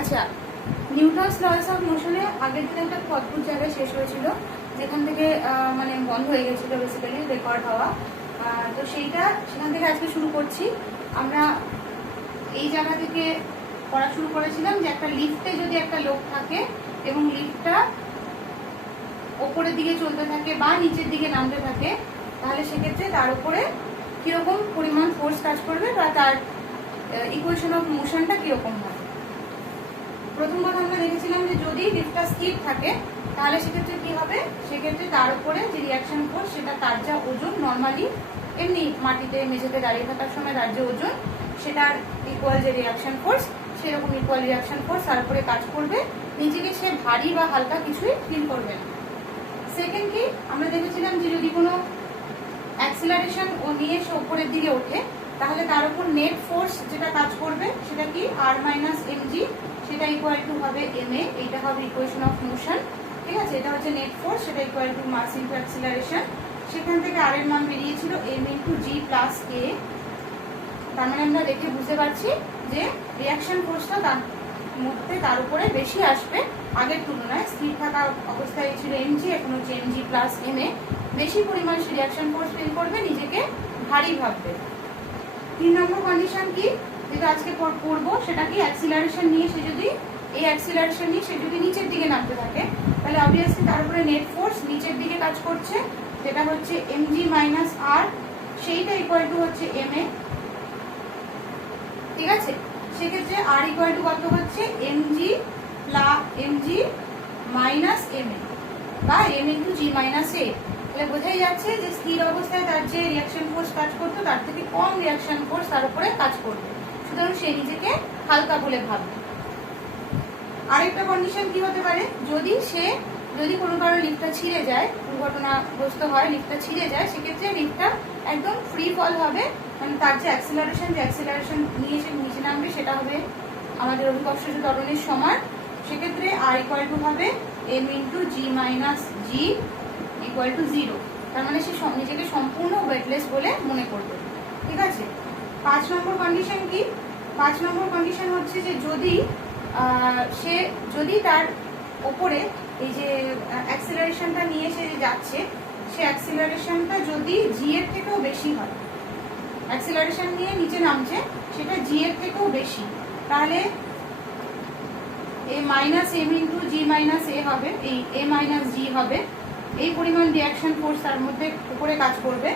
আচ্ছা, Newton's loss of মোশনে আগের দিন একটা অদ্ভুত জায়গায় শেষ হয়েছিল, যেখান থেকে মানে বন্ধ হয়ে গেছিল বেসিক্যালি রেকর্ড হওয়া। তো সেখান থেকে আজকে শুরু করছি। আমরা এই জায়গা থেকে পড়া শুরু করেছিলাম যে একটা লিফটে যদি একটা লোক থাকে এবং লিফটটা ওপরের দিকে চলতে থাকে বা নিচের দিকে নামতে থাকে, তাহলে সেক্ষেত্রে তার উপরে কিরকম পরিমাণ ফোর্স কাজ করবে বা তার ইকুয়েশন অফ মোশনটা কিরকম হয়। প্রথম কথা আমরা দেখেছিলাম যে যদি লিফটটা স্থির থাকে তাহলে সেক্ষেত্রে কি হবে, সেক্ষেত্রে তার উপরে যে রিয়াকশন ফোর্স সেটা তার যা ওজন নর্মালি এমনি মাটিতে মেঝেতে দাঁড়িয়ে থাকার সময় তার যে ওজন সেটার ইকুয়াল যে রিয়াকশন ফোর্স, সেরকম ইকুয়াল রিয়াকশন ফোর্স তার উপরে কাজ করবে, নিজেকে সে ভারী বা হালকা কিছুই ফিল করবে না। সেকেন্ড কি আমরা দেখেছিলাম যে যদি কোনো অ্যাক্সিলারেশন ও নিয়ে সে উপরের দিকে ওঠে তাহলে তার উপর নেট ফোর্স যেটা কাজ করবে সেটা কি আর মাইনাস এমজি, সেটা ইকুয়াল টু হবে এম এ, এইটা হবে ইকুয়েশন অফ মোশন। ঠিক আছে, এটা হচ্ছে নেট ফোর্স, সেটা equal to mass into acceleration. সেখান থেকে আর এর মান বেরিয়েছিল এম ইন্টু জি প্লাস কে। তার মানে আমরা দেখে বুঝতে পারছি যে রিয়াকশন ফোর্সটা তার মধ্যে তার উপরে বেশি আসবে আগের তুলনায়। স্থির থাকা অবস্থায় ছিল এমজি, এখন হচ্ছে এমজি প্লাস এম এ, বেশি পরিমাণ সে রিয়াকশন ফোর্স ফিল করবে, নিজেকে ভারী ভাববে। 3 নম্বর কন্ডিশন কি যেটা আজকে পড়বো, সেটা কি অ্যাক্সিলারেশন নিয়ে সে যদি নিচের দিকে নামতে থাকে তাহলে অবভিয়াসলি তার উপরে নেট ফোর্স নিচের দিকে কাজ করছে, যেটা হচ্ছে এমজি মাইনাস আর, সেইটা ইকুয়াল টু হচ্ছে এম এ। ঠিক আছে, সেক্ষেত্রে আর ইকুয়াল টু কত হচ্ছে এমজি মাইনাস এম এ বা এম ইন্টু জি মাইনাস এ। তাহলে বোঝাই যাচ্ছে যে স্থির অবস্থায় তার যে রিয়াকশন ফোর্স কাজ করতো তার থেকে কম রিয়াকশন ফোর্স তার উপরে কাজ করবে, সুতরাং সে নিজেকে হালকা বলে ভাববে। আরেকটা কন্ডিশন কি হতে পারে, যদি কোনো কারণে লিফটটা ছিঁড়ে যায়, দুর্ঘটনাগ্রস্ত হয়, লিফটটা ছিঁড়ে যায়, সেক্ষেত্রে লিফটটা একদম ফ্রি ফল হবে, মানে তার যে অ্যাক্সিলারেশন নিয়ে সে নিচে নামবে সেটা হবে আমাদের অভিকর্ষজ ত্বরণের সমান। সেক্ষেত্রে আর ইকুয়াল টু হবে M into G minus G equal to 0। তার মানে সে নিজেকে সম্পূর্ণ ওয়েটলেস বলে মনে করবে। ঠিক আছে, 5 নম্বর কন্ডিশন কি? 5 নম্বর কন্ডিশন হচ্ছে যে যদি তার ওপরে এই যে অ্যাক্সিলারেশনটা নিয়ে সে যাচ্ছে, সে অ্যাক্সিলারেশনটা যদি জি এর থেকেও বেশি হয়, অ্যাক্সিলারেশন নিয়ে নিচে নামছে সেটা জি এর থেকেও বেশি, তাহলে এ minus M into G minus এ হবে, এই এ মাইনাস জি হবে, এই পরিমাণ রিয়াকশন ফোর্স তার মধ্যে উপরে কাজ করবে।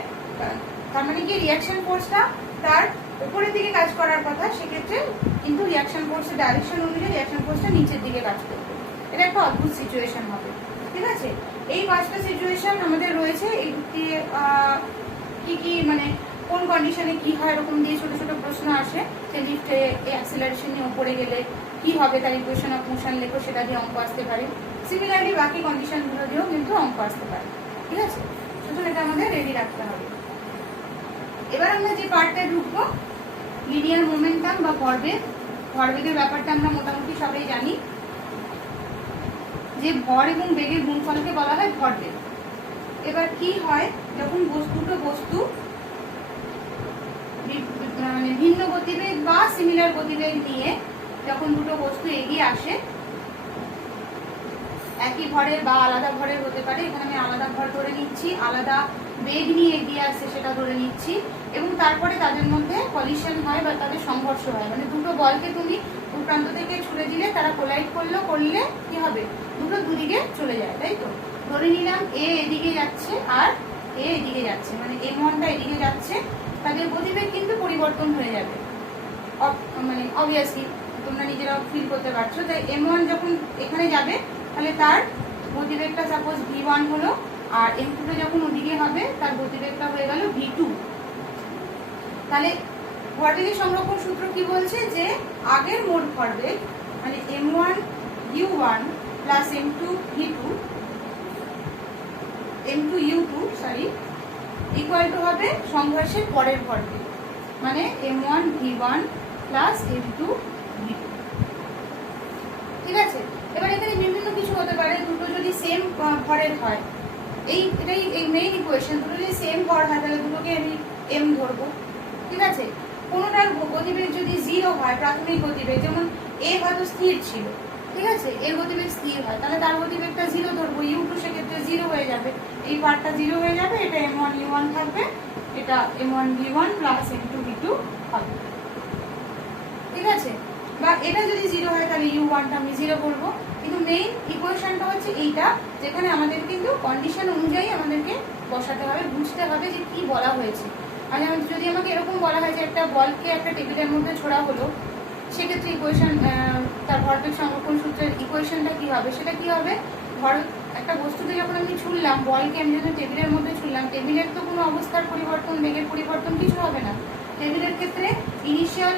তার মানে কি রিয়াকশন ফোর্সটা তার উপরের দিকে কাজ করার কথা, সেক্ষেত্রে কিন্তু রিয়াকশন ফোর্সের ডাইরেকশন অনুযায়ী রিয়াকশন ফোর্সটা নিচের দিকে কাজ করবে। এটা একটা অদ্ভুত সিচুয়েশন হবে। ঠিক আছে, এই 5টা সিচুয়েশন আমাদের রয়েছে। এই কি মানে কোন কন্ডিশনে কি হয় এরকম দিয়ে ছোট ছোট প্রশ্ন আসে, যে লিফটে অ্যাক্সিলারেশন নিয়ে উপরে গেলে কি হবে, তার ইকুয়েশন অফ মোশন লেখো, সেটা দিয়ে অঙ্ক আসতে পারে। সিমিলারলি বাকি কন্ডিশনগুলো দিয়েও কিন্তু অঙ্ক আসতে পারে। ঠিক আছে, সুতরাং এটা আমাদের রেডি রাখতে হবে। এবার আমরা যে পার্টটা ঢুকবো, লিনিয়ার মোমেন্টাম বা ভরবেগের ব্যাপারটা আমরা মোটামুটি সবাই জানি যে ভর এবং বেগের গুণফলকে বলা হয় ভরবেগ। এবার কি হয়, যখন দুটো বস্তু মানে ভিন্ন গতিবেগ বা সিমিলার গতিবেগ নিয়ে যখন দুটো বস্তু এগিয়ে আসে, একই ভরের বা আলাদা ভরের হতে পারে, এখানে আমি আলাদা ভর ধরে নিচ্ছি, আলাদা বেগ নিয়ে এগিয়ে আসছে সেটা ধরে নিচ্ছি, এবং তারপরে তাদের মধ্যে কলিশন হয় বা তাদের সংঘর্ষ হয়, মানে দুটো বলকে তুমি দু প্রান্ত থেকে ছুড়ে দিলে তারা কোলাইড করলে কি হবে, দুটো দুদিকে চলে যায়, তাই তো। ধরে নিলাম এ এদিকে যাচ্ছে আর এ এদিকে যাচ্ছে, মানে M1টা এদিকে যাচ্ছে, তাদের গতিবেগ কিন্তু পরিবর্তন হয়ে যাবে, মানে অবভিয়াসলি তোমরা নিজেরা ফিল করতে পারছো। তাই M1 যখন এখানে যাবে তাহলে তার গতিবেগটা সাপোজ V1 হলো, আর M2টা যখন ওদিকে হবে তার গতিবেগটা হয়ে গেল V2। তাহলে ভরবেগের সংরক্ষণ সূত্র কি বলছে, যে আগের মোট ভরবেগ মানে M1 U1 plus M2 U2 equal to হবে সংঘর্ষের পরের ভরবেগ, মানে M1 V1 plus M2 V2। ঠিক আছে, এবার এখানে বিভিন্ন কিছু হতে পারে, দুটো যদি সেম ভরের হয়, এটাই এই মেইন ইকুয়েশন, দুটো যদি সেম ভর হয় তাহলে দুটোকে আমি M ধরবো। ঠিক আছে, কোনোটার গতিবেগ যদি 0 হয়, প্রাথমিক গতিবেগ যেমন এ হয়তো স্থির ছিল, ঠিক আছে, এর গতিবেগ স্থির হয়, তাহলে তার গতিবেগটা 0 ধরবো, u2 সেক্ষেত্রে 0 হয়ে যাবে, এই পার্টটা 0 হয়ে যাবে, এটা m1u1 থাকবে, এটা m1v1 প্লাস m2v2 হবে, ঠিক আছে। বা এটা যদি 0 হয় তাহলে u1টা আমি 0 বলবো। কিন্তু মেইন ইকুয়েশনটা হচ্ছে এইটা, যেখানে আমাদের কিন্তু কন্ডিশন অনুযায়ী আমাদেরকে বসাতে হবে, বুঝতে হবে যে কি বলা হয়েছে। আর যদি আমাকে এরকম বলা হয় যে একটা বলকে একটা টেবিলের মধ্যে ছোড়া হলো, সেক্ষেত্রে ইকুয়েশন, তার ভরবেগ সংরক্ষণ সূত্রের ইকুয়েশনটা কি হবে, সেটা কি হবে, ধর একটা বস্তুকে যখন আমি ছুড়লাম, বলকে আমি যখন টেবিলের মধ্যে ছুড়লাম, টেবিলের তো কোনো অবস্থার পরিবর্তন, বেগের পরিবর্তন কিছু হবে না। টেবিলের ক্ষেত্রে ইনিশিয়াল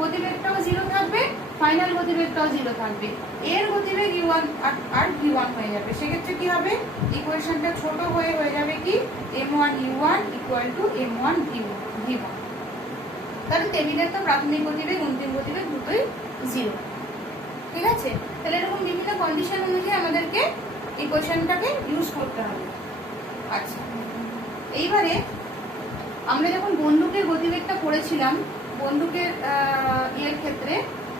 গতিবেগটাও 0 থাকবে, ফাইনাল গতিবেগটাও 0 থাকবে, এর গতিবেগ u1 আর v1 হয়ে যাবে। সেক্ষেত্রে কি হবে, ইকুয়েশনটা ছোট হয়ে যাবে কি m1u1 = m1v1। তাহলে টেবিলের তো প্রাথমিক গতিবেগ, অন্তিম গতিবেগ দুটোই 0, ঠিক আছে। তাহলে এরকম বিভিন্ন কন্ডিশন অনুযায়ী আমাদেরকে ইকুয়েশনটাকে ইউজ করতে হবে। আচ্ছা, এইবারে আমরা যখন বন্দুকের গতিবেগটা পড়েছিলাম, বন্দুকের ইয়ের ক্ষেত্রে,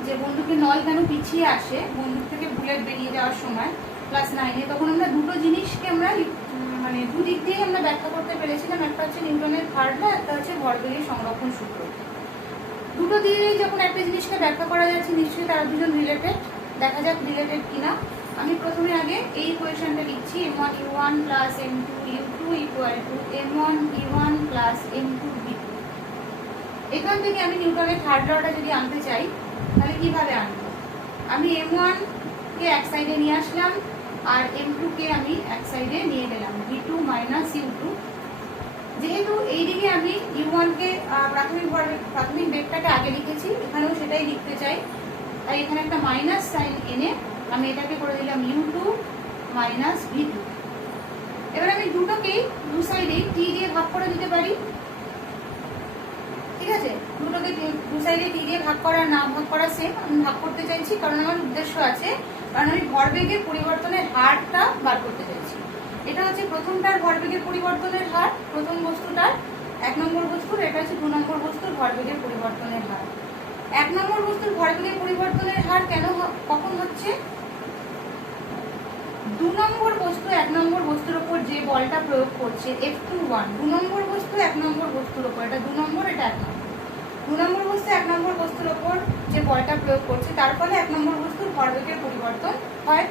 যে বন্দুকের নল কেন পিছিয়ে আসে বন্দুক থেকে বুলেট বেরিয়ে যাওয়ার সময় ক্লাস 9-এ, তখন আমরা দুটো জিনিসকে আমরা মানে দুদিক দিয়ে আমরা ব্যাখ্যা করতে পেরেছিলাম। একটা হচ্ছে নিউটনের থার্ড ল, একটা হচ্ছে ভরবেগের সংরক্ষণ সূত্র। দুটো দিয়েই যখন একটা জিনিসকে ব্যাখ্যা করা যাচ্ছে, নিশ্চয়ই তারা দুজন রিলেটেড। দেখা যাক রিলেটেড কিনা। আমি প্রথমে আগে এই ইকুয়েশনটা লিখছি, m1u1 plus m2u2 = m1v1 plus m2v2। এখান থেকে আমি নিউটনের থার্ড লটা যদি আনতে চাই, তাহলে কিভাবে আনবো, আমি m1 কে এক সাইডে নিয়ে আসলাম, আর m2 কে আমি এক সাইডে নিয়ে গেলাম, v2 মাইনাস u2। যেহেতু এইদিকে আমি u1 কে প্রাথমিক বেগটাকে আগে লিখেছি, এখানেও সেটাই লিখতে চাই, তাই এখানে একটা মাইনাস সাইন এনে আমি এটাকে করে দিলাম u2 মাইনাস v2। এবার আমি দুটোকেই দু সাইডে t দিয়ে ভাগ করে দিতে পারি, ঠিক আছে। দুটোকে দু সাইডে t দিয়ে ভাগ করা না ভাগ করা সেম, আমি ভাগ করতে চাইছি কারণ আমার উদ্দেশ্য আছে, কারণ আমি ভরবেগের পরিবর্তনের হারটা বার করতে চাইছি। এটা হচ্ছে প্রথমটার ভরবেগের পরিবর্তনের হার, প্রথম বস্তুটার, 1 নম্বর বস্তুর, এটা হচ্ছে 2 নম্বর বস্তুর ভরবেগের পরিবর্তনের হার। 1 নম্বর বস্তুর ভরবেগের পরিবর্তনের হার কখন হচ্ছে, 2 নম্বর বস্তু 1 নম্বর বস্তুর উপর যে বলটা প্রয়োগ করছে F21, 2 নম্বর বস্তু 1 নম্বর বস্তুর উপর, এটা 2 নম্বর, এটা 1 নম্বর, 2 নম্বর বস্তু 1 নম্বর বস্তুর উপর যে বলটা প্রয়োগ করছে, তার ফলে 1 নম্বর বস্তুর ভরবেগের পরিবর্তন হয়।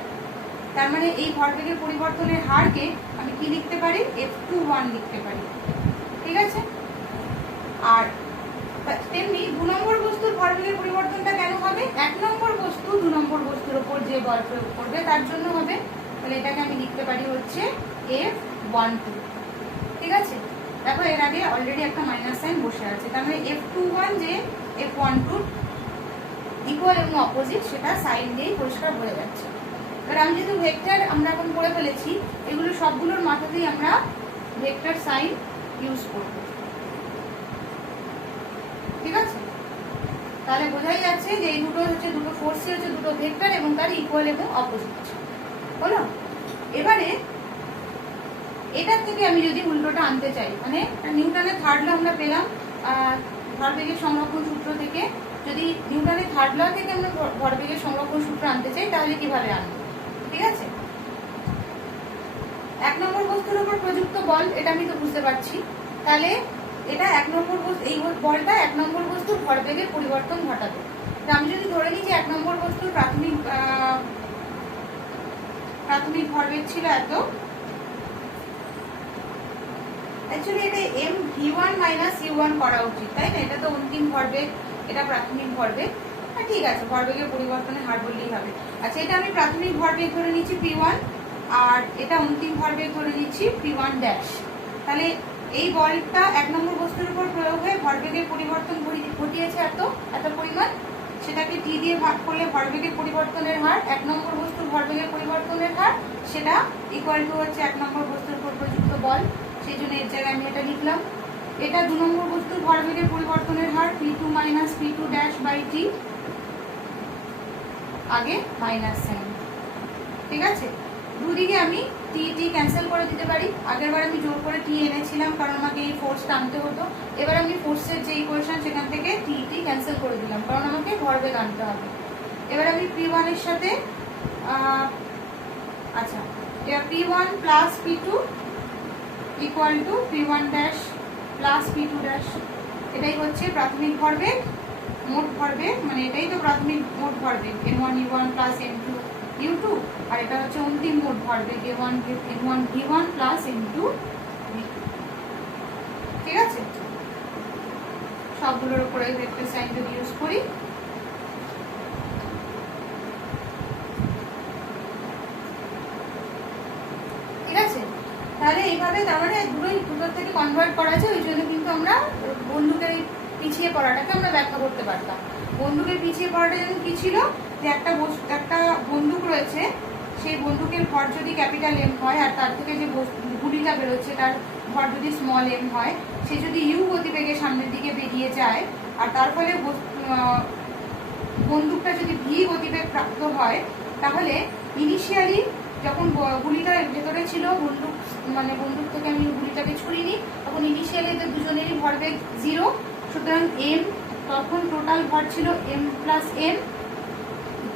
তার মানে এই ভরবেগের পরিবর্তনের হারকে আমি কি লিখতে পারি, F21 লিখতে পারি, ঠিক আছে। আর তেমনি 2 নম্বর বস্তুর ভরবেগের পরিবর্তনটা কেন হবে, 1 নম্বর বস্তু 2 নম্বর বস্তুর উপর যে বল প্রয়োগ করবে তার জন্য হবে, তাহলে এটাকে আমি লিখতে পারি হচ্ছে F12, ঠিক আছে। দেখো এর আগে অলরেডি একটা মাইনাস সাইন বসে আছে, তার মানে F21 যে F12 ইকুয়াল এবং অপোজিট, সেটা সাইন দিয়েই পরিষ্কার হয়ে যাচ্ছে। এবার আমি যেহেতু ভেক্টর আমরা এখন পড়ে ফেলেছি, এগুলো সবগুলোর মাথাতেই আমরা ভেক্টর সাইন ইউজ করব, ঠিক আছে। তাহলে বোঝাই যাচ্ছে যে এই দুটো হচ্ছে, দুটো ফোর্সই হচ্ছে দুটো ভেক্টর এবং তার ইকুয়াল এবং অপোজিট হলো। এবারে এটার থেকে আমি যদি উল্টোটা আনতে চাই, মানে নিউটনের থার্ড ল আমরা পেলাম ভরবেগের সংরক্ষণ সূত্র থেকে, যদি নিউটনের থার্ড ল থেকে আমরা ভরবেগের সংরক্ষণ সূত্র আনতে চাই, তাহলে কিভাবে আনবো, ঠিক আছে। 1 নম্বর বস্তুর উপর প্রযুক্ত বল, এটা আমি তো বুঝতে পারছি, তাহলে এটা 1 নম্বর বস্তু, এই বলটা 1 নম্বর বস্তুর ভরবেগের পরিবর্তন ঘটাবে। আমি যদি ধরে নিই যে 1 নম্বর বস্তুর প্রাথমিক ভরবেগ ছিল এত, অ্যাকচুয়ালি এটা mv1 মাইনাস u1 করা উচিত, তাই না, এটা তো অন্তিম ভরবেগ, এটা প্রাথমিক ভরবেগ, ঠিক আছে, ভরবেগের পরিবর্তনের হার বললেই হবে। আচ্ছা, এটা আমি প্রাথমিক ভরবেগ ধরে নিচ্ছি p1, আর এটা অন্তিম ভরবেগ ধরে নিচ্ছি p1 ড্যাশ। তাহলে এই বলটা 1 নম্বর বস্তুর উপর প্রয়োগ হয়ে ভরবেগের পরিবর্তন ঘটিয়েছে এত পরিমাণ, সেটাকে t দিয়ে ভাগ করলে ভরবেগের পরিবর্তনের হার, 1 নম্বর বস্তুর ভরবেগের পরিবর্তনের হার, সেটা ইকুয়াল টু হচ্ছে 1 নম্বর বস্তুর উপর প্রযুক্ত বল, সেই জন্য এর জায়গায় আমি এটা লিখলাম। এটা 2 নম্বর বস্তুর ভরবেগের পরিবর্তনের হার p2 minus p2 dash by t, আগে মাইনাস সাইন, ঠিক আছে। দুদিকে আমি টি ক্যান্সেল করে দিতে পারি, আগেরবার আমি জোর করে টি এনেছিলাম কারণ আমাকে এই ফোর্সটা আনতে হতো, এবার আমি ফোর্সের যে ইকুয়েশন সেখান থেকে টি ক্যান্সেল করে দিলাম কারণ আমাকে ভরবেগ আনতে হবে। এবার আমি P1 এর সাথে আচ্ছা, এবার P1 plus P2 equal to P1 dash plus P2 dash. এটাই হচ্ছে প্রাথমিক ভরবেগ, মোট ভরবেগ, মানে এটাই তো প্রাথমিক মোট ভরবেগ M1 U1 plus M2 U2, আর এটা হচ্ছে অন্তিম মোট ভরবেগ M1 V1 plus M2 V2। ঠিক আছে, সবগুলোর উপরে ভেক্টর সাইন যদি ইউজ করি, ঠিক আছে, তাহলে এইভাবে তার মানে দুটোর থেকে কনভার্ট করা আছে। ওই জন্য কিন্তু আমরা বন্দুকের পিছিয়ে পড়াটাকে আমরা ব্যাখ্যা করতে পারতাম। বন্দুকের পিছিয়ে পড়াটা যেমন কি ছিল, যে একটা বন্দুক রয়েছে, সেই বন্দুকের ভর যদি ক্যাপিটাল এম হয় আর তার থেকে যে গুলিটা বেরোচ্ছে তার ভর যদি স্মল এম হয়, সে যদি ইউ গতিবেগে সামনের দিকে বেরিয়ে যায় আর তার ফলে বন্দুকটা যদি ভি গতিবেগ প্রাপ্ত হয়, তাহলে ইনিশিয়ালি যখন গুলিটা ভেতরে ছিল, বন্দুক থেকে আমি গুলিটাকে ছুড়িয়ে নিই, তখন ইনিশিয়ালি দুজনেরই ভরবেগ 0। সুতরাং এম, তখন টোটাল ভর ছিল এম প্লাস এম,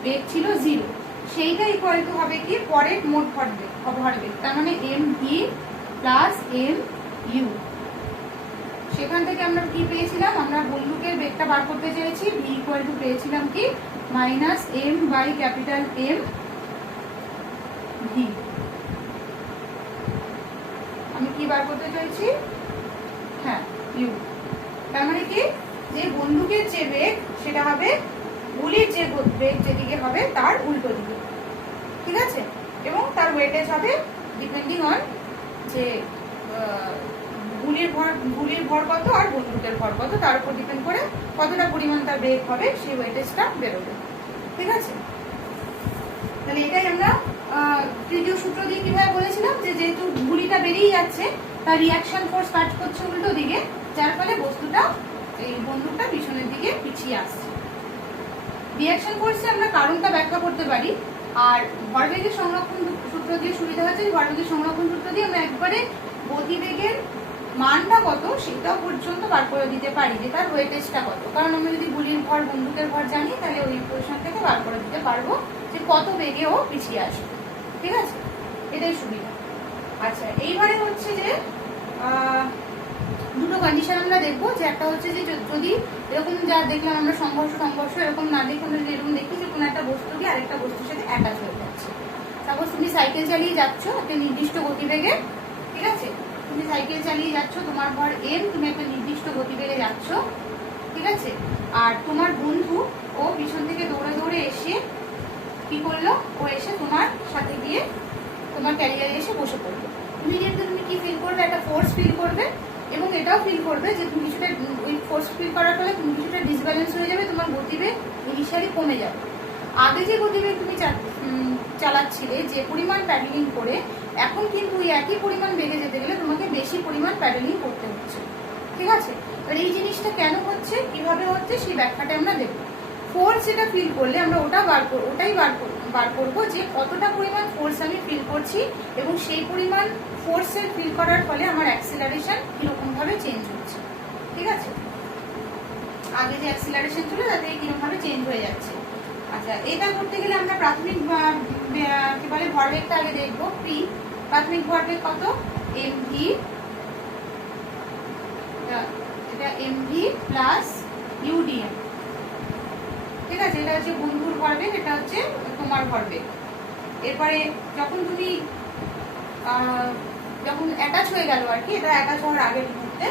বেগ ছিল 0। সেইটা ইকুয়াল টু হবে কি পরের মোট ভরবেগ, তার মানে M V plus M U. সেখান থেকে আমরা কি পেয়েছিলাম, আমরা বন্দুকের বেগটা বার করতে চেয়েছি, ভি ইকুয়াল টু পেয়েছিলাম কি minus M by capital M V. আমি কি বার করতে চাইছি, হ্যাঁ ইউ। তার মানে কি, যে বন্দুকের যে বেগ সেটা হবে গুলির যে বেগ যেদিকে হবে তার উল্টো দিকে। ঠিক আছে, এবং তার ওয়েটেজ হবে ডিপেন্ডিং অন যে গুলির ভর কত আর বন্দুকের ভর কত, তার উপর ডিপেন্ড করে কতটা পরিমাণ তার বেগ হবে, সেই ওয়েটেজটা বেরোবে। ঠিক আছে, তাহলে এটাই আমরা তৃতীয় সূত্র দিয়ে কিভাবে বলেছিলাম, যে যেহেতু গুলিটা বেরিয়ে যাচ্ছে তার রিয়াকশন ফোর্স কাজ করছে উল্টো দিকে, যার ফলে বস্তুটা এই বন্দুকটা পিছনের দিকে পিছিয়ে আসছে। রিয়াকশন ফোর্সে আমরা কারণটা ব্যাখ্যা করতে পারি। আর ভরবেগের সংরক্ষণ সূত্র দিয়ে সুবিধা হচ্ছে, ভরবেগের সংরক্ষণ সূত্র দিয়ে আমরা একবারে গতিবেগের মানটা কত সেটাও পর্যন্ত বার করে দিতে পারি, যে তার ওয়েটেজটা কত। কারণ আমরা যদি গুলির ভর বন্দুকের ভর জানি, তাহলে ওই ইকুয়েশন থেকে বার করে দিতে পারবো যে কত বেগে ও পিছিয়ে আসবে। ঠিক আছে, এটাই সুবিধা। আচ্ছা, এইবারে হচ্ছে যে দুটো কন্ডিশন আমরা দেখবো, যে একটা হচ্ছে যে যদি এরকম যা দেখলাম আমরা সংঘর্ষ এরকম না দেখে আমরা যদি এরকম দেখি যে কোনো একটা বস্তু দিয়ে আরেকটা বস্তুর সাথে অ্যাটাচ হয়ে যাচ্ছে। সাপোজ তুমি সাইকেল চালিয়ে যাচ্ছ একটা নির্দিষ্ট গতিবেগে, ঠিক আছে, তুমি সাইকেল চালিয়ে যাচ্ছ, তোমার ভর এম, তুমি একটা নির্দিষ্ট গতিবেগে যাচ্ছ, ঠিক আছে, আর তোমার বন্ধু ও পিছন থেকে দৌড়ে দৌড়ে এসে কি করলো, ও এসে তোমার সাথে গিয়ে তোমার ক্যারিয়ারে এসে বসে পড়লো। ইমিডিয়েটলি তুমি কি ফিল করবে, একটা ফোর্স ফিল করবে, এবং এটাও ফিল করবে যে তুমি কিছুটা ওই ফোর্স ফিল করার ফলে তুমি কিছুটা ডিসব্যালেন্স হয়ে যাবে, তোমার গতিবেগ ইনিশিয়ালি কমে যাবে। আগে যে গতিবেগ তুমি চালাচ্ছিলে যে পরিমাণ প্যাডেলিং করে, এখন কিন্তু ওই একই পরিমাণ বেগে যেতে গেলে তোমাকে বেশি পরিমাণ প্যাডেলিং করতে হচ্ছে। ঠিক আছে, এবার এই জিনিসটা কেন হচ্ছে, কিভাবে হচ্ছে, সেই ব্যাখ্যাটা আমরা দেখব। ফোর্স যেটা ফিল করলে আমরা ওটাই বার করবো যে কতটা পরিমাণ ফোর্স আমি ফিল করছি, এবং সেই পরিমাণ ফোর্সের ফিল করার ফলে আমার অ্যাক্সিলারেশন কিরকম ভাবে চেঞ্জ হচ্ছে। ঠিক আছে, আগে যে অ্যাক্সিলারেশন ছিল তাতে কিরকম ভাবে চেঞ্জ হয়ে যাচ্ছে। আচ্ছা, এটা করতে গেলে আমরা প্রাথমিক কি বলে ভরবেগটা আগে দেখবো। পি প্রাথমিক ভরবেগ কত, এমভি, এটা এমভি প্লাস ইউডিএম। ঠিক আছে, এটা হচ্ছে বন্ধুর ভরবেগ, এটা হচ্ছে তোমার ভরবেগ। এরপরে যখন তুমি যখন অ্যাটাচ হয়ে গেল আর কি, এটা অ্যাটাচ হওয়ার আগের মুহূর্তে,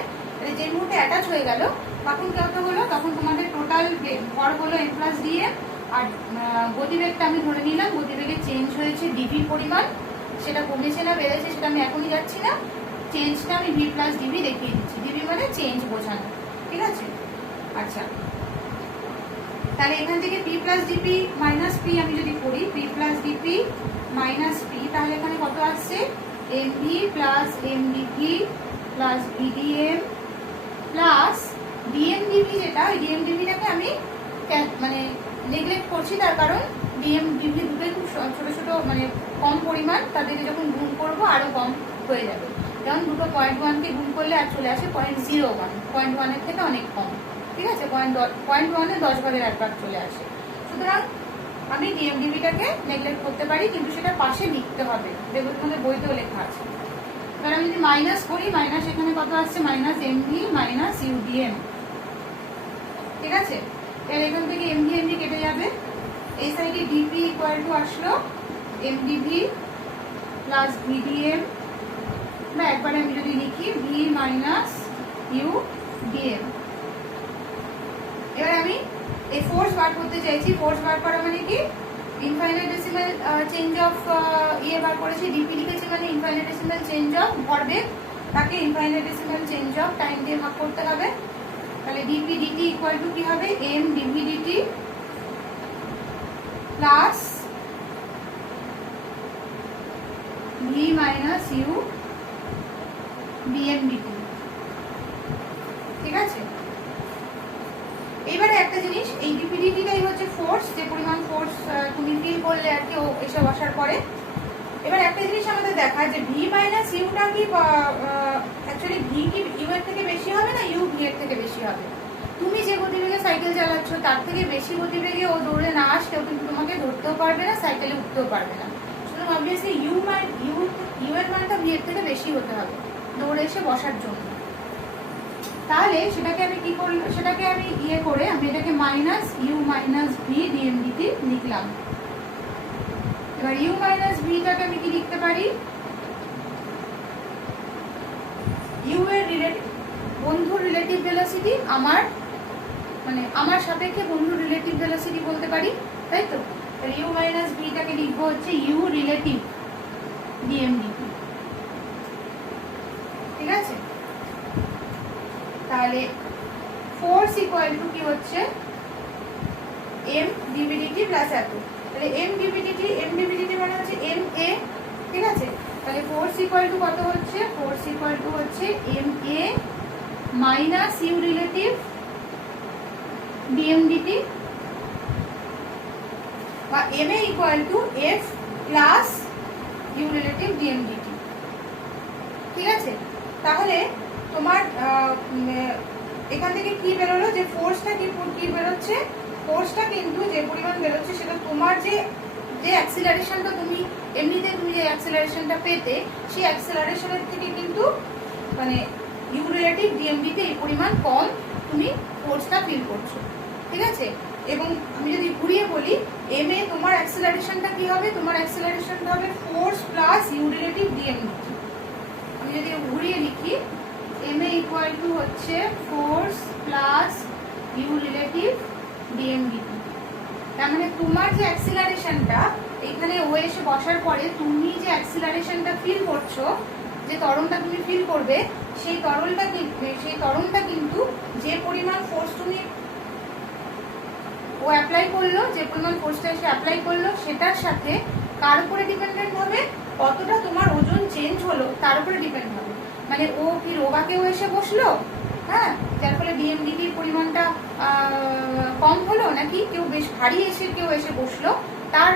যে মুহূর্তে অ্যাটাচ হয়ে গেল তখন কত হলো, তখন তোমাদের টোটাল ভর হলো এম প্লাস ডিএম, আর গতিবেগটা আমি ধরে নিলাম গতিবেগের চেঞ্জ হয়েছে ডিভির পরিমাণ, সেটা কমেছে না বেড়েছে সেটা আমি এখনই যাচ্ছি না, চেঞ্জটা আমি ভি প্লাস ডিভি দেখিয়ে দিচ্ছি। ডিভি মানে চেঞ্জ বোঝানো। ঠিক আছে, আচ্ছা, তাহলে এখান থেকে P plus DP minus P আমি যদি করি, P plus DP minus P, তাহলে এখানে কত আসছে, MV plus MDV plus VDM plus DMDV, যেটা ওই ডিএমডিভিটাকে আমি মানে নেগলেক্ট করছি, তার কারণ ডিএমডিভি দুটোই খুব ছোট ছোট, মানে কম পরিমাণ, তাদেরকে যখন গুণ করবো আরো কম হয়ে যাবে। যেমন দুটো 0.1কে গুণ করলে আর চলে আসে 0.01, 0.1-এর থেকে অনেক কম। ঠিক আছে, 0.1-এ 10 ভাগের 1 ভাগ চলে আসে। সুতরাং আমি ডিএমডিবিটাকে নেগলেক্ট করতে পারি, কিন্তু সেটা পাশে লিখতে হবে, যেগুলো তোমাদের বইতেও লেখা আছে। তাহলে আমি যদি মাইনাস করি, মাইনাস এখানে কত আসছে, মাইনাস এমভি মাইনাস ইউডিএম। ঠিক আছে, তাহলে এখান থেকে এমভি এমভি কেটে যাবে, এই সাইডে ডিপি ইকুয়াল টু আসলো এমডিভি প্লাস ভিডিএম, বা একবারে আমি যদি লিখি ভি মাইনাস ইউ ডিএম। এবার আমি এই ফোর্স বার করতে চাইছি। ফোর্স বার করা মানে কি, ইনফাইনাইটেসিমাল চেঞ্জ অফ বার করেছি, ডিপি লিখেছি মানে ইনফাইনাইটেসিমাল চেঞ্জ অফ ভরবেগ, তাকে ইনফাইনাইটেসিমাল চেঞ্জ অফ টাইম দিয়ে ভাগ করতে হবে। তাহলে ডিপি ডিটি ইকুয়াল টু কি হবে, M DV DT plus V minus U BM DT. ঠিক আছে, এবারে একটা জিনিস, এই ডিপিডিটিটাই হচ্ছে ফোর্স, যে পরিমাণ ফোর্স তুমি ফিল করলে আর কি ও এসে বসার পরে। এবার একটা জিনিস আমাদের দেখায় যে ভি মাইনাস ইউটা কি অ্যাকচুয়ালি ভি কি ইউ এর থেকে বেশি হবে না ইউ ভি এর থেকে বেশি হবে। তুমি যে গতিবেগে সাইকেল চালাচ্ছ তার থেকে বেশি গতিবেগে ও দৌড়ে না আসলেও কিন্তু তোমাকে ধরতেও পারবে না, সাইকেলে উঠতেও পারবে না। সুতরাং অবভিয়াসলি ইউ এর মানটা ভি এর থেকে বেশি হতে হবে দৌড়ে এসে বসার জন্য। তাহলে সেটাকে আমি কি করলাম, সেটাকে আমি করে আমি এটাকে মাইনাস ইউ মাইনাস ভি ডিএমডিটি লিখলাম। এবার ইউ মাইনাস ভিটাকে আমি কি লিখতে পারি, ইউ এর বন্ধুর রিলেটিভ ভেলোসিটি, আমার সাপেক্ষে বন্ধুর রিলেটিভ ভেলোসিটি বলতে পারি, তাই তো। ইউ মাইনাস ভিটাকে লিখবো হচ্ছে ইউ রিলেটিভ ডিএমডিটি। ঠিক আছে, তাহলে ফোর্স ইকুয়াল টু কি হচ্ছে এম ডিভিডিটি প্লাস এত। তাহলে এম ডিভিডিটি মানে হচ্ছে এম এ। ঠিক আছে, তাহলে ফোর্স ইকুয়াল টু কত হচ্ছে, ফোর্স ইকুয়াল টু হচ্ছে M A minus U relative DMDT, বা M A equal to F plus U relative DMDT. ঠিক আছে, তাহলে তোমার এখান থেকে কি বেরোলো, যে ফোর্সটা কি বেরোচ্ছে, ফোর্সটা কিন্তু যে পরিমাণ বেরোচ্ছে সেটা তোমার যে অ্যাক্সিলারেশনটা তুমি এমনিতে তুমি যে অ্যাক্সিলারেশনটা পেতে, সেই অ্যাক্সিলারেশনের থেকে কিন্তু মানে ইউ রিলেটিভ ডিএমডিতে এই পরিমাণ কম তুমি ফোর্সটা ফিল করছো। ঠিক আছে, এবং আমি যদি ঘুরিয়ে বলি এম এ তোমার অ্যাক্সিলারেশনটা কি হবে, তোমার অ্যাক্সিলারেশনটা হবে ফোর্স প্লাস ইউ রিলেটিভ ডিএমডিটি। আমি যদি ঘুরিয়ে লিখি এম এ ইকুয়াল টু হচ্ছে ফোর্স প্লাস ইউ রিলেটিভ ডিএমডিটি। তার মানে তোমার যে অ্যাক্সিলারেশনটা এখানে ও এসে বসার পরে তুমি যে অ্যাক্সিলারেশনটা ফিল করছো, যে ত্বরণটা তুমি ফিল করবে, সেই ত্বরণটা কিন্তু যে পরিমাণ ফোর্স তুমি ও অ্যাপ্লাই করলো, যে পরিমাণ ফোর্সটা এসে অ্যাপ্লাই করলো সেটার সাথে কার উপরে ডিপেন্ডেন্ট হবে, কতটা তোমার ওজন চেঞ্জ হলো তার উপরে ডিপেন্ড হবে। মানে ও কি রোগাকেও এসে বসলো, হ্যাঁ, যার ফলে ডিএমডিটির পরিমাণটা কম হলো, নাকি কেউ বেশ ভারী কেউ এসে বসলো, তার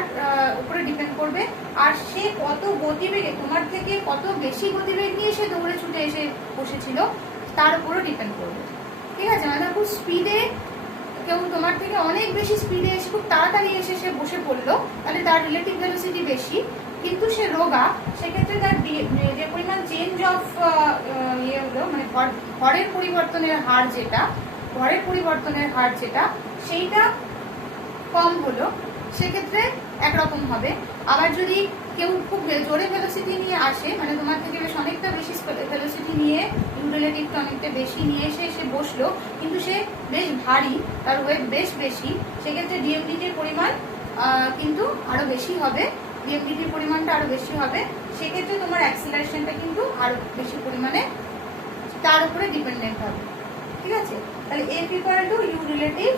উপরে ডিপেন্ড করবে। আর সে কত গতিবেগে, তোমার থেকে কত বেশি গতিবেগ নিয়ে সে দৌড়ে ছুটে এসে বসেছিল তার উপরও ডিপেন্ড করবে। ঠিক আছে, মানে খুব স্পিডে কেউ তোমার থেকে অনেক বেশি স্পিডে এসে খুব তাড়াতাড়ি এসে সে বসে পড়লো, তাহলে তার রিলেটিভ ভেলোসিটি বেশি, কিন্তু সে রোগা, সেক্ষেত্রে তার যে পরিমাণ চেঞ্জ অফ হলো, মানে ভরের পরিবর্তনের হার যেটা সেইটা কম হলো, সেক্ষেত্রে একরকম হবে। আবার যদি কেউ খুব জোরে ভেলোসিটি নিয়ে আসে, মানে তোমার থেকে বেশ অনেকটা বেশি ভেলোসিটি নিয়ে, ইউ রিলেটিভটা অনেকটা বেশি নিয়ে এসে বসলো, কিন্তু সে বেশ ভারী, তার ওয়েট বেশ বেশি, সেক্ষেত্রে ডিএমডিটির পরিমাণ কিন্তু আরো বেশি হবে, ডিএমডিটির পরিমাণটা আরো বেশি হবে, সেক্ষেত্রে তোমার অ্যাক্সিলারেশনটা কিন্তু আরো বেশি পরিমাণে তার উপরে ডিপেন্ডেন্ট হবে। ঠিক আছে, তাহলে F equal to U relative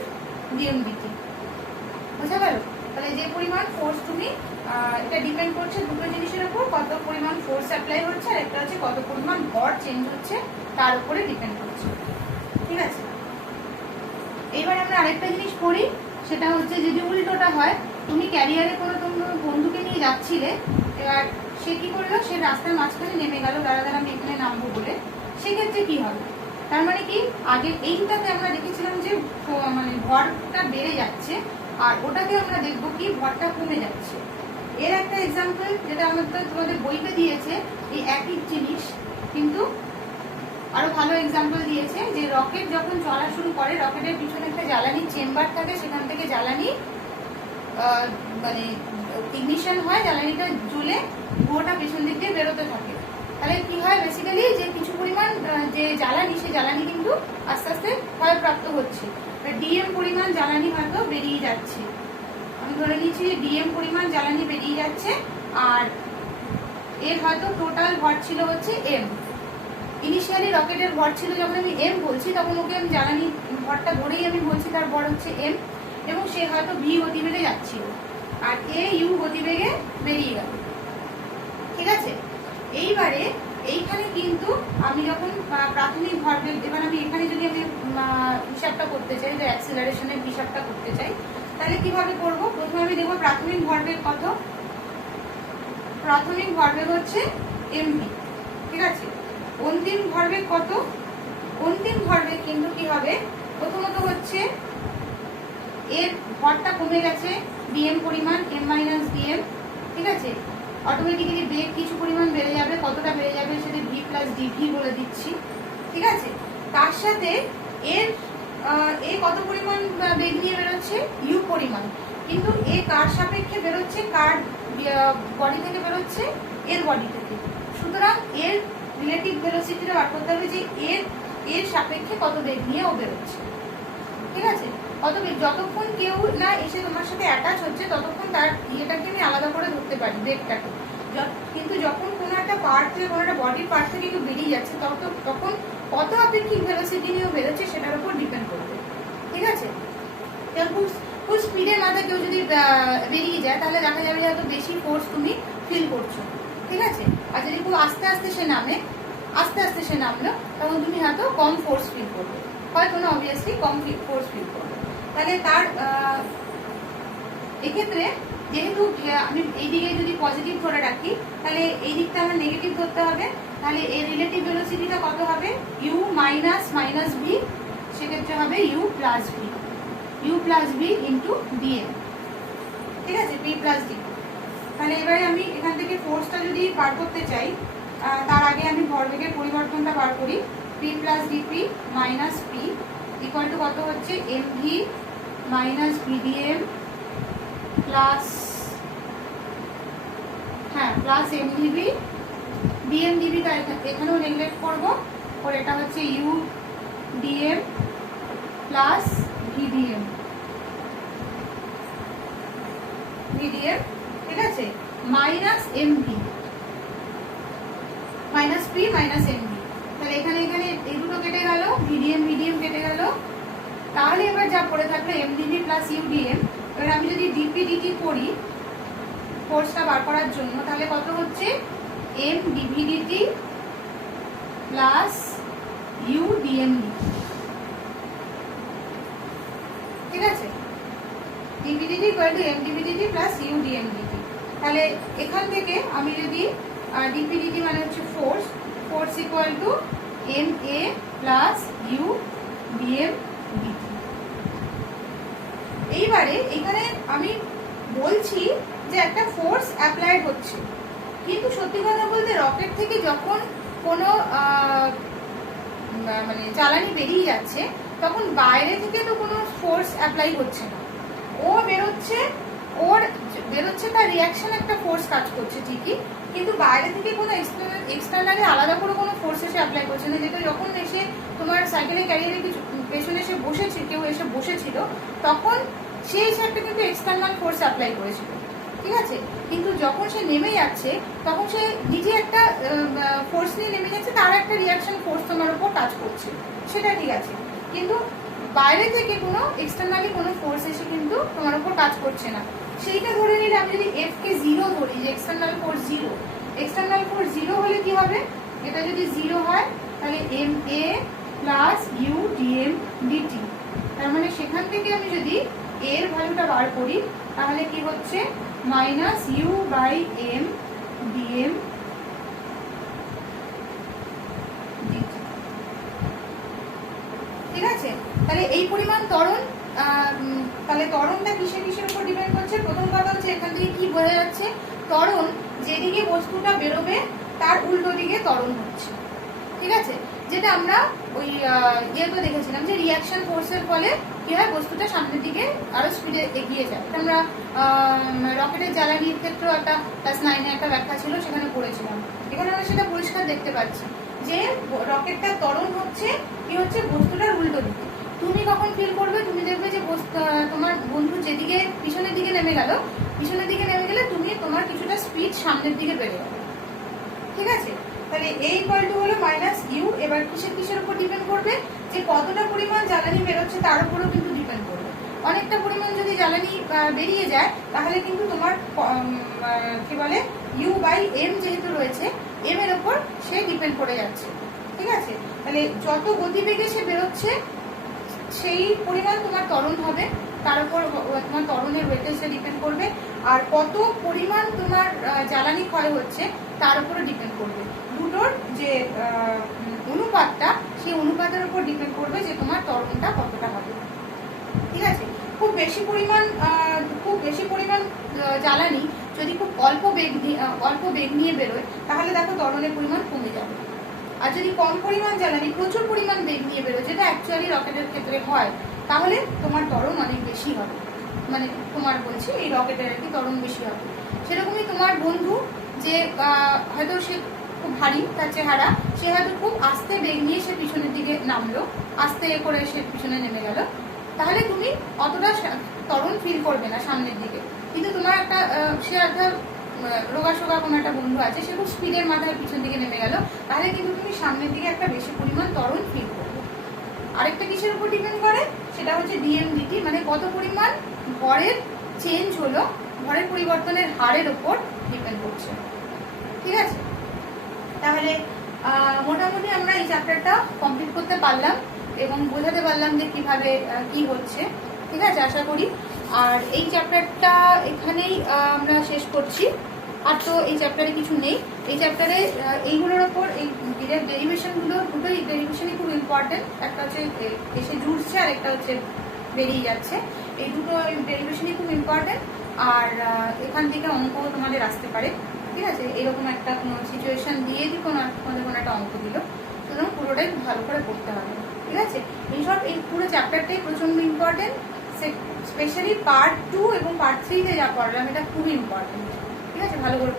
DMDT, বোঝা গেল। তাহলে যে পরিমাণ ফোর্স তুমি, এটা ডিপেন্ড করছে দুটো জিনিসের উপর, কত পরিমাণ ফোর্স অ্যাপ্লাই হচ্ছে, আর একটা হচ্ছে কত পরিমাণ ভর চেঞ্জ হচ্ছে তার উপরে ডিপেন্ড করছে। ঠিক আছে, এইবার আমরা আরেকটা জিনিস করি, সেটা হচ্ছে যদি উল্টোটা হয়, তুমি ক্যারিয়ারে কোনো তোমার বন্ধুকে নিয়ে যাচ্ছিলে, এবার সে কি করলো, সে রাস্তার মাঝখানে নেমে গেল, দাঁড়া আমি এখানে নামবো বলে, সেক্ষেত্রে কি হবে, তার মানে কি আগে এইটাতে আমরা দেখেছিলাম যে মানে ভরটা বেড়ে যাচ্ছে, আর ওটাকে আমরা দেখবো কি ভরটা কমে যাচ্ছে। এর একটা এক্সাম্পল যেটা তোমাদের বইতে দিয়েছে, এই একই জিনিস কিন্তু আরো ভালো এক্সাম্পল দিয়েছে যে রকেট যখন চলা শুরু করে, রকেটের পিছনে একটা জ্বালানি চেম্বার থাকে, সেখান থেকে জ্বালানি মানে ইগনিশন হয়, জ্বালানিটা জ্বলে ধোঁয়াটা পেছন দিক দিয়ে বেরোতে থাকে। তাহলে কি হয় বেসিক্যালি যে কিছু পরিমাণ যে জ্বালানি, সেই জ্বালানি কিন্তু আস্তে আস্তে ক্ষয়প্রাপ্ত হচ্ছে, ডিএম পরিমাণ জ্বালানি হয়তো বেরিয়ে যাচ্ছে। আমি ধরে নিচ্ছি যে ডিএম পরিমাণ জ্বালানি বেরিয়ে যাচ্ছে, আর এর হয়তো টোটাল ভর ছিল হচ্ছে এম। ইনিশিয়ালি রকেটের ভর ছিল, যখন আমি এম বলছি তখন ওকে আমি জ্বালানি ভরটা ধরেই আমি বলছি তার ভর হচ্ছে এম, এবং সে হয়তো ভি গতিবেগে যাচ্ছিল, আর এ ইউ গতিবেগে বেরিয়ে গেল। ঠিক আছে, এইবারে এইখানে কিন্তু আমি যখন প্রাথমিক ভরবেগ, এবার আমি এখানে যদি আমি হিসাবটা করতে চাই, যে অ্যাক্সিলারেশনের হিসাবটা করতে চাই, তাহলে কিভাবে করব? প্রথমে আমি দেখবো প্রাথমিক ভরবেগ কত। প্রাথমিক ভরবেগ হচ্ছে এমভি। ঠিক আছে, অন্তিম ভরবেগ কত? অন্তিম ভরবেগ কিন্তু কি হবে, প্রথমত হচ্ছে এর ভরটা কমে গেছে ডিএম পরিমাণ, এম মাইনাস ডিএম। ঠিক আছে, অটোমেটিক্যালি বেগ কিছু পরিমাণ বেড়ে যাবে, কতটা বেড়ে যাবে সেটা ভি প্লাস ডিভি বলে দিচ্ছি। ঠিক আছে, তার সাথে এর এ কত পরিমাণ বেগ নিয়ে বেরোচ্ছে? ইউ পরিমাণ। কিন্তু এ কার সাপেক্ষে বেরোচ্ছে? কার বডি থেকে বেরোচ্ছে? এর বডি থেকে। সুতরাং এর রিলেটিভ ভেলোসিটিটা বার করতে হবে যে এর সাপেক্ষে কত বেগ নিয়ে ও বেরোচ্ছে। ঠিক আছে, কত বেগ, যতক্ষণ কেউ না এসে তোমার সাথে অ্যাটাচ হচ্ছে ততক্ষণ তার ইয়েটাকে আমি আলাদা করে ধরতে পারি, বেগটাকে। কিন্তু যখন কোনো একটা পার্ট থেকে, কোনো একটা বডির পার্ট থেকে কেউ বেরিয়ে যাচ্ছে, তখন কত আপেক্ষিক ভেলোসিটি নিয়ে বেরোচ্ছে সেটার উপর ডিপেন্ড করবে। ঠিক আছে, খুব স্পিডের মাথায় কেউ যদি বেরিয়ে যায় তাহলে দেখা যাবে হয়তো বেশি ফোর্স তুমি ফিল করছো। ঠিক আছে, আর যদি খুব আস্তে আস্তে সে নামলো তখন তুমি হয়তো কম ফোর্স ফিল করবে, হয়তো না অবভিয়াসলি কম ফোর্স ফিল করবে। তাহলে তার এক্ষেত্রে যেহেতু আমি এইদিকে যদি পজিটিভ ধরে রাখি, তাহলে এই দিকটা আমার নেগেটিভ ধরতে হবে। তাহলে এর রিলেটিভ ভেলোসিটিটা কত হবে? ইউ মাইনাস মাইনাস ভি, সেক্ষেত্রে হবে U plus V into DM. ঠিক আছে, পি প্লাস ডি। তাহলে এবারে আমি এখান থেকে ফোর্সটা যদি বার করতে চাই, তার আগে আমি ভরবেগের পরিবর্তনটা বার করি। P plus DP minus P equal to কত হচ্ছে? M V minus VDM plus M DB. DM ডিবিটা এখানেও নেগলেক্ট করবো, ওর এটা হচ্ছে ইউ ডিএম প্লাস ভিডিএম। ঠিক আছে, minus MV, minus P minus MV. তাহলে এখানে এই দুটো কেটে গেল, ভিডিএম কেটে গেল। তাহলে এবার যা পড়ে থাকলো এমডিবি প্লাস ইউডিএম। এবার আমি যদি ডিপি ডিটি করি ফোর্সটা বার করার জন্য, তাহলে কত হচ্ছে? M DV DT plus U DM DT. ঠিক আছে, DVDT equal to M DVDT plus U DM DT. তাহলে এখান থেকে আমি যদি ডিপিডিটি মানে হচ্ছে force equal to M A plus U DM DT. এইবারে এখানে আমি বলছি যে একটা ফোর্স অ্যাপ্লাইড হচ্ছে, কিন্তু সত্যি কথা বলতে রকেট থেকে যখন কোনো মানে জ্বালানি বেরিয়ে যাচ্ছে তখন বাইরে থেকে তো কোনো ফোর্স অ্যাপ্লাই হচ্ছে না, ওর বেরোচ্ছে তার রিয়াকশন একটা ফোর্স কাজ করছে ঠিকই, কিন্তু বাইরে থেকে কোনো এক্সটার্নালি আলাদা করে কোনো ফোর্স এসে অ্যাপ্লাই করছে না। যেটা যখন এসে তোমার সাইকেলের ক্যারিয়ারে কিছু পেছনে এসে কেউ এসে বসেছিল, তখন সে এসে একটা কিন্তু এক্সটার্নাল ফোর্স অ্যাপ্লাই করেছিল। ঠিক আছে, কিন্তু যখন সে নেমে যাচ্ছে তখন সে নিজে একটা ফোর্স নিয়ে নেমে যাচ্ছে, তার একটা রিয়াকশন ফোর্স তোমার উপর কাজ করছে, সেটা ঠিক আছে। কিন্তু বাইরে থেকে কোনো এক্সটার্নালি কোনো ফোর্স এসে কিন্তু তোমার উপর কাজ করছে না, সেইটা ধরে নিলে আমি যদি এফ কে 0 ধরি, যে এক্সটার্নাল ফোর্স 0 হলে কি হবে? এটা যদি 0 হয় তাহলে M A plus U DM DT. তার মানে সেখান থেকে আমি যদি এর ভ্যালুটা বার করি তাহলে কি হচ্ছে? Minus U by M DM DT. ঠিক আছে? তাহলে এই পরিমাণ ত্বরণ, তাহলে ত্বরণটা কিসের কিসের উপর ডিপেন্ড করছে? প্রথম কথা হচ্ছে এখান থেকে কি বোঝা যাচ্ছে, ত্বরণ যেদিকে বস্তুটা বেরোবে তার উল্টো দিকে ত্বরণ হচ্ছে। ঠিক আছে? যেটা আমরা ওই ইয়েতে দেখেছিলাম যে রিয়াকশন ফোর্সের ফলে কি হয়, বস্তুটা সামনের দিকে আরো স্পিডে এগিয়ে যায়। এটা আমরা রকেটের জ্বালানির ক্ষেত্রেও একটা ক্লাস 9-এ একটা ব্যাখ্যা ছিল, সেখানে পড়েছিলাম। এখানে আমরা সেটা পরিষ্কার দেখতে পাচ্ছি যে রকেটটার ত্বরণ হচ্ছে কি হচ্ছে, বস্তুটার উল্টো দিকে। তুমি কখন ফিল করবে, তুমি দেখবে যে তোমার বন্ধু যেদিকে পিছনের দিকে নেমে গেল, পিছনের দিকে নেমে গেলে তুমি তোমার কিছুটা স্পিড সামনের দিকে বেড়ে যাবে। ঠিক আছে? তাহলে এই ইকুয়ালটু হলো মাইনাস ইউ। এবার কিসের কিসের উপর ডিপেন্ড করবে, যে কতটা পরিমাণ জ্বালানি বেরোচ্ছে তার উপরও কিন্তু ডিপেন্ড করবে। অনেকটা পরিমাণ যদি জ্বালানি বেরিয়ে যায় তাহলে কিন্তু তোমার কি বলে ইউ বাই এম যেহেতু রয়েছে, এম এর উপর সে ডিপেন্ড করে যাচ্ছে। ঠিক আছে? তাহলে যত গতিবেগে সে বেরোচ্ছে সেই পরিমাণ তোমার ত্বরণ হবে, তার উপর তোমার ত্বরণের ওয়েটেজে ডিপেন্ড করবে। আর কত পরিমাণ তোমার জ্বালানি ক্ষয় হচ্ছে তার উপরে ডিপেন্ড করবে। দুটোর যে অনুপাতটা, সেই অনুপাতের উপর ডিপেন্ড করবে যে তোমার ত্বরণটা কতটা হবে। ঠিক আছে? খুব বেশি পরিমাণ জ্বালানি যদি খুব অল্প বেগ নিয়ে বেরোয় তাহলে দেখো ত্বরণের পরিমাণ কমে যাবে। আর যদি কম পরিমাণ জ্বালানি প্রচুর পরিমাণ বেগ নিয়ে বেরোয়, যেটা অ্যাকচুয়ালি রকেটের ক্ষেত্রে হয়, তাহলে তোমার ত্বরণ অনেক বেশি হবে। মানে তোমার বলছি এই রকেটের আর কি ত্বরণ বেশি হবে। সেরকমই তোমার বন্ধু যে হয়তো সে খুব ভারী তার চেহারা, সে হয়তো খুব আস্তে বেগ নিয়ে সে পিছনের দিকে নামলো, আস্তে করে সে পিছনে নেমে গেল, তাহলে তুমি অতটা ত্বরণ ফিল করবে না সামনের দিকে। কিন্তু তোমার একটা সে একটা রোগা কোনো একটা বন্ধু আছে, সে খুব স্পিডের মাথায় পিছন দিকে নেমে গেল, তাহলে কিন্তু তুমি সামনের দিকে একটা বেশি পরিমাণ ত্বরণ ফিল করবে। আরেকটা কিসের উপর ডিপেন্ড করে, সেটা হচ্ছে ডিএমডিটি, মানে কত পরিমাণ ভরের চেঞ্জ হলো, ভরের পরিবর্তনের হারের উপর ডিপেন্ড করছে। ঠিক আছে? তাহলে মোটামুটি আমরা এই চ্যাপ্টারটা কমপ্লিট করতে পারলাম এবং বোঝাতে পারলাম যে কিভাবে কি হচ্ছে। ঠিক আছে? আশা করি। আর এই চ্যাপ্টারটা এখানেই আমরা শেষ করছি। আর তো এই চ্যাপ্টারে কিছু নেই। এই চ্যাপ্টারে এইগুলোর ওপর এই ডেরিভেশনগুলো, দুটোই ডেরিভেশনই খুব ইম্পর্টেন্ট। একটা হচ্ছে এসে জুড়ছে আর একটা হচ্ছে বেরিয়ে যাচ্ছে। এই দুটো ডেরিভেশনই খুব ইম্পর্টেন্ট। আর এখান থেকে অঙ্ক তোমাদের আসতে পারে। ঠিক আছে? এরকম একটা কোনো সিচুয়েশন দিয়ে তোমাদের কোনো একটা অঙ্ক দিল, সুতরাং পুরোটাই খুব ভালো করে পড়তে হবে। ঠিক আছে? এইসব এই পুরো চ্যাপ্টারটাই প্রচন্ড ইম্পর্টেন্ট। স্পেশালি পার্ট 2 এবং পার্ট 3-তে যা পড়লাম এটা খুবই ইম্পর্টেন্ট। ঠিক আছে? ভালো করে